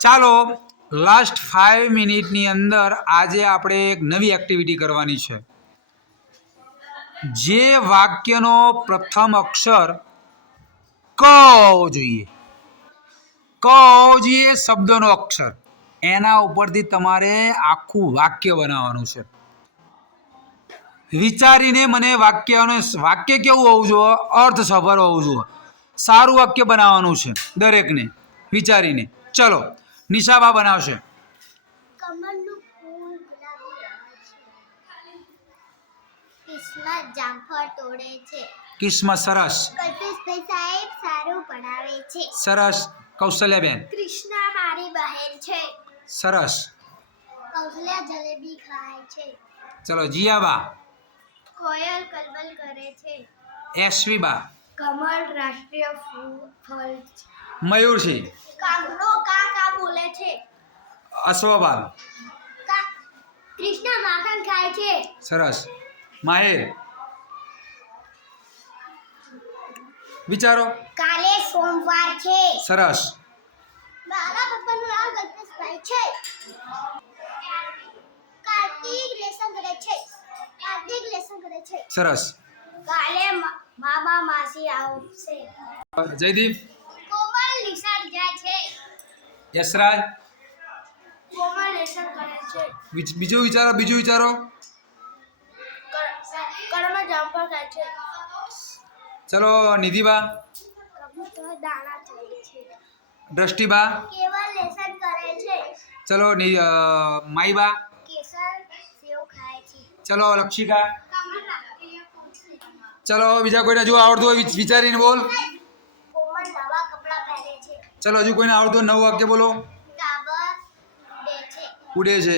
ચાલો લાસ્ટ 5 મિનિટની અંદર આજે આપણે એક નવી એક્ટિવિટી કરવાની છે. જે વાક્યનો પ્રથમ અક્ષર ક હોવો જોઈએ, ક હોવો જોઈએ શબ્દનો અક્ષર, એના ઉપરથી તમારે આખું વાક્ય બનાવવાનું છે. વિચારીને મને વાક્ય કેવું હોવું જોઈએ, અર્થસભર હોવું જોઈએ, સારું વાક્ય બનાવવાનું છે દરેકને વિચારીને. ચલો નિશાબા બનાવશે. કમળનું ફૂલ ગુલાબી રંગ છે. કિસ્મત જામફળ તોડે છે. કિસ્મત સરસ. કલ્પેશભાઈ સાહેબ સારું ભણાવે છે. સરસ. કૌશલ્યાબેન. કૃષ્ણા મારી બહેન છે. સરસ. કૌશલ્યા જલેબી ખાય છે. ચલો જીયાબા. કોયલ કલબલ કરે છે. એસવીબા. કમળ રાષ્ટ્રીય ફળ છે. મયુરસિંહ. કાગડો કા કા બોલે છે. અશ્વપાલ. કૃષ્ણ માખણ ખાય છે. સરસ. માહિર. વિચારો. કાલે સોમવાર છે. સરસ. મારા પપ્પાનું નામ કલ્પેશભાઈ છે. કાર્તિક લેસન કરે છે. સરસ. કાલે મામા માસી આવશે. જયદીપ. કોમલ નિશાળ જાય છે. યશરાજ. કોમલ લેસન કરે છે. બીજું વિચારો. કડમાં જામફળ ખાય છે. ચલો નિધિબા. કબૂતર દાણા ચોરે છે. દ્રષ્ટિબા. કેવલ લેસન કરે છે. ચલો માઈબા. કેસર સેવ ખાય છે. ચલો લક્ષિકા. કમળ રાષ્ટ્રીય ફૂલ છે. ચલો બીજા કોઈને જો આવડતું હોય વિચારીને બોલ. કોમલ નવા કપડાં પહેરે છે. ચલો હજુ કોઈને આવડતું હોય નવું વાક્ય બોલો. ટાબર ઉડે છે. ઉડે છે.